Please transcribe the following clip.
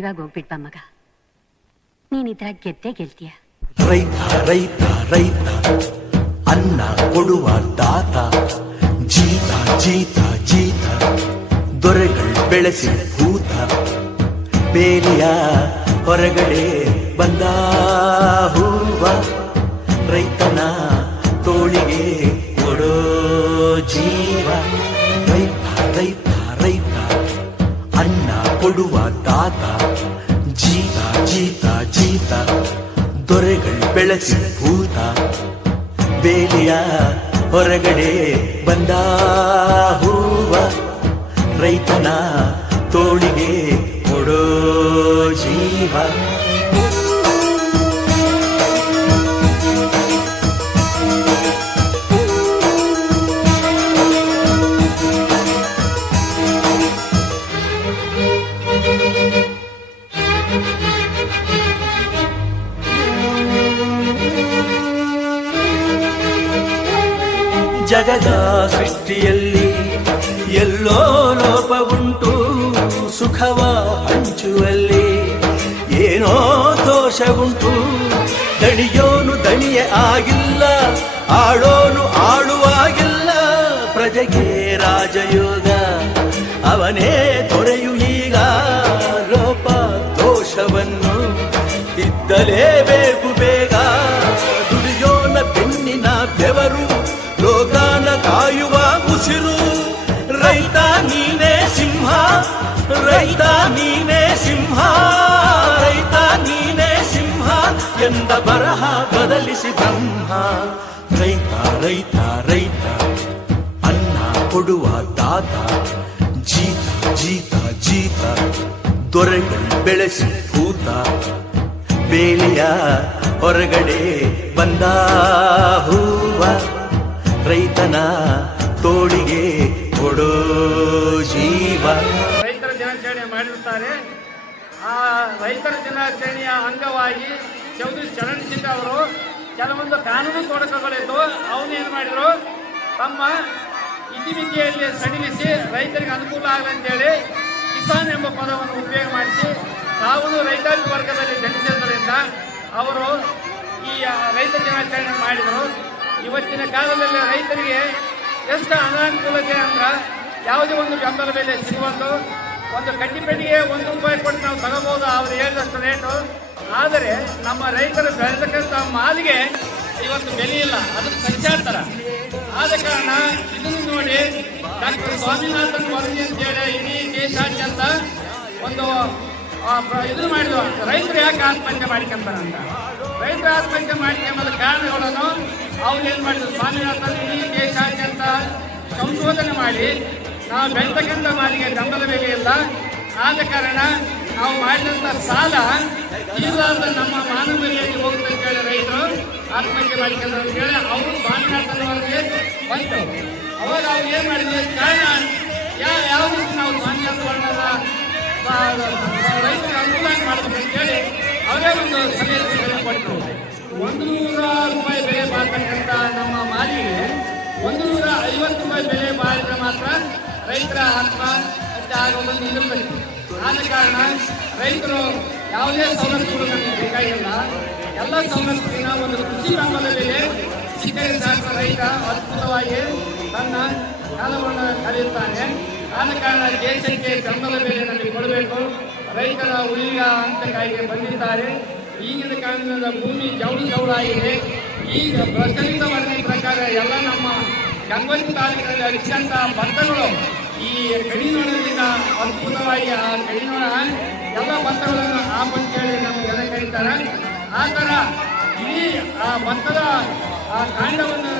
ಧೈರ್ಯವಾಗಿ ಹೋಗ್ಬಿಟ್ಬಾ ಮಗ. ನೀನಿದ್ರ ಗೆದ್ದೇ ಗೆಲ್ತೀಯ. ರೈತ ರೈತ ರೈತ ಅನ್ನ ಕೊಡುವ ದಾತ, ಜೀತ ಜೀತ ಜೀತ ದೊರೆಗಳು ಬೆಳೆಸಿ ಭೂತ, ಬೇಲಿಯ ಹೊರಗಡೆ ಬಂದ ಹೂವ, ರೈತನ ತೋಳಿಗೆ ಕೊಡೋ ಜೀವ. ರೈತ ರೈತ ರೈತ ಅನ್ನ ಕೊಡುವ ದಾತ, ಜೀತ ಜೀತ ಜೀತ ದೊರೆಗಳು ಬೆಳೆಸಿ ಭೂತ, ಬೇಲಿಯ ಹೊರಗಡೆ ಬಂದ ಹೂವ, ರೈತನ ತೋಳಿಗೆ ಕೊಡೋ ಜೀವ. ಜಗದ ಸೃಷ್ಟಿಯಲ್ಲಿ ಎಲ್ಲೋ ಲೋಪವುಂಟು, ಸುಖವ ಹಂಚುವಲ್ಲಿ ಏನೋ ದೋಷವುಂಟು. ದಣಿಯೋನು ದಣಿಯೇ ಆಗಿಲ್ಲ, ಆಳೋನು ಆಳುವಾಗಿಲ್ಲ, ಪ್ರಜೆಗೆ ರಾಜಯೋಗ ಅವನೇ ದೊರೆಯು ಈಗ. ಲೋಪ ದೋಷವನ್ನು ತಿದ್ದಲೇಬೇಕು ಬೇಗ, ದುಡಿಯೋನ ಬೆನ್ನಿನ ಬೆವರು, ಲೋಕಾನ ಕಾಯುವ ಉಸಿರು. ರೈತ ನೀನೇ ಸಿಂಹ, ರೈತ ನೀನೇ ಸಿಂಹ, ರೈತ ನೀನೇ ಸಿಂಹ ಎಂದ ಬರಹ ಬದಲಿಸಿ ಬ್ರಹ್ಮ. ರೈತ ರೈತ ರೈತ ಅನ್ನ ಕೊಡುವ ದಾತ, ಜೀತ ಜೀತ ಜೀತ ದೊರೆಗಳು ಬೆಳೆಸಿ ಭೂತ, ಬೇಲಿಯ ಹೊರಗಡೆ ಬಂದ ಹೂವ, ರೈತನ ತೋಳಿಗೆ ಕೊಡೋ ಜೀವ. ರೈತರ ದಿನಾಚರಣೆ ಮಾಡಿರುತ್ತಾರೆ. ಆ ರೈತರ ದಿನಾಚರಣೆಯ ಅಂಗವಾಗಿ ಚೌಧರಿ ಚರಣ್ ಸಿಂಗ್ ಅವರು ಕೆಲವೊಂದು ಕಾನೂನು ತೊಡಕುಗಳಿದ್ದು ಅವನೇನು ಮಾಡಿದ್ರು, ತಮ್ಮ ಇತಿಮಿತಿಯಲ್ಲಿ ಸಡಿಲಿಸಿ ರೈತರಿಗೆ ಅನುಕೂಲ ಆಗಲಂತೇಳಿ ಕಿಸಾನ್ ಎಂಬ ಪದವನ್ನು ಉಪಯೋಗ ಮಾಡಿಸಿ ತಾವು ರೈತಾಪಿ ವರ್ಗದಲ್ಲಿ ಜನಿಸಿದ್ದರಿಂದ ಅವರು ಈ ರೈತ ದಿನಾಚರಣೆ ಮಾಡಿದರು. ಇವತ್ತಿನ ಕಾಲದಲ್ಲಿ ರೈತರಿಗೆ ಎಷ್ಟು ಅನಾನುಕೂಲತೆ ಅಂದ್ರೆ ಯಾವುದೇ ಒಂದು ಬೆಂಬಲ ಬೆಲೆ ಸಿಗುವುದು, ಒಂದು ಕಡ್ಡಿಪೆಟ್ಟಿಗೆ ₹1 ಕೊಟ್ಟು ನಾವು ತಗೋಬಹುದು ಅವ್ರು ಹೇಳಿದಷ್ಟು ರೇಟು. ಆದರೆ ನಮ್ಮ ರೈತರು ಬೆಳೆದಕ್ಕಂಥ ಮಾಲಿಗೆ ಇವತ್ತು ಬೆಲೆ ಇಲ್ಲ, ಅದಕ್ಕೆ ಸಂಚಾಡ್ತಾರ. ಆದ ಕಾರಣ ಇದನ್ನು ನೋಡಿ ಡಾಕ್ಟರ್ ಸ್ವಾಮಿನಾಥನ್ ವರದಿ ಅಂತೇಳಿ ಇಡೀ ದೇಶಾದ್ಯಂತ ಒಂದು ಇದನ್ನು ಮಾಡಿದ್ರು, ರೈತರು ಯಾಕೆ ಆತ್ಮಹತ್ಯೆ ಮಾಡ್ಕೊಂತಾರಂತ. ರೈತರು ಆತ್ಮಹತ್ಯೆ ಮಾಡ್ಕೊಂಬದ ಕಾರಣಗಳನ್ನು ಅವ್ರು ಏನು ಮಾಡಿದ್ರು, ಸ್ವಾಮಿನಾಥನ್ ಇಡೀ ದೇಶಾದ್ಯಂತ ಸಂಶೋಧನೆ ಮಾಡಿ ನಾವು ಬೆಳೆತಕ್ಕಂಥ ಮಾಲಿಗೆ ಬೆಂಬಲ ಬೆಲೆ ಇಲ್ಲ, ಆದ ಕಾರಣ ನಾವು ಮಾಡಿದಂಥ ಸಾಲ ತೀರ್ಲಾರ್ದ ನಮ್ಮ ಮಾನವೀಯತೆಗೆ ಹೋಗುತ್ತೆ ಅಂತೇಳಿ ರೈತರು ಆತ್ಮಹತ್ಯೆ ಮಾಡ್ಕೊಂಡ್ರು ಅಂತೇಳಿ ಅವರು ಸ್ವಾಮಿನಾಥನ್ ಅವರಿಗೆ ಬಂತು. ಅವಾಗ ಅವ್ರು ಏನು ಮಾಡಿದ್ರು, ಕಾರಣ ಯಾವ ರೀತಿ ನಾವು ಸ್ವಾಮಿನಾಥನ ರೈತರಿಗೆ ಅನುಕೂಲ ಮಾಡಬೇಕು ಅಂತೇಳಿ ಅವರೇ ಒಂದು ಸಲಹೆ ಕೊಟ್ಟರು. ₹100 ಬೆಲೆ ಬಾಳ್ತಕ್ಕಂಥ ನಮ್ಮ ಮಾಲಿಗೆ ₹150 ಬೆಲೆ ಬಾಳಿದ್ರೆ ಮಾತ್ರ ರೈತರ ಆತ್ಮಹತ್ಯೆ ಆಗೋದು ನಿಲ್ಲಬೇಕು. ಆದ ಕಾರಣ ರೈತರು ಯಾವುದೇ ಸವಲತ್ತುಗಳು ನಮಗೆ ಬೇಕಾಗಿಲ್ಲ, ಎಲ್ಲ ಸವಲತ್ತಿನ ಒಂದು ಕೃಷಿ ಬೆಂಬಲ ಬೆಲೆ ಸಿಕ್ಕರೆ ಸಾಕು ರೈತ ಅದ್ಭುತವಾಗಿ ತನ್ನ ಕಾಲವನ್ನು ಕಳೆಯುತ್ತಾನೆ. ಆದ ಕಾರಣ ದೇಶಕ್ಕೆ ಬೆಂಬಲ ಬೆಲೆ ನಮಗೆ ಕೊಡಬೇಕು. ರೈತರ ಉಳಿಗ ಹಂತಕ್ಕಾಗಿ ಬಂದಿದ್ದಾರೆ. ಈಗಿನ ಕಾಲದ ಭೂಮಿ ಜವಳು ಆಗಿದೆ. ಈಗ ಪ್ರಚಲಿತ ವರದಿ ಪ್ರಕಾರ ಎಲ್ಲ ನಮ್ಮ ಗಂಗೋತ್ರಿ ತಾಲೂಕಿನಲ್ಲಿ ಅತ್ಯಂತ ಭತ್ತಗಳು ಈ ಕಡಿನೋಣದಿಂದ ಅದ್ಭುತವಾಗಿ ಆ ಕಡಿನೋಣ ಎಲ್ಲ ಭತ್ತಗಳನ್ನು ಅಂತೇಳಿ ನಮಗೆಲ್ಲ ಕರೀತಾರೆ. ಆ ಥರ ಇಡೀ ಆ ಭತ್ತದ ಆ ಕಾಂಡವನ್ನು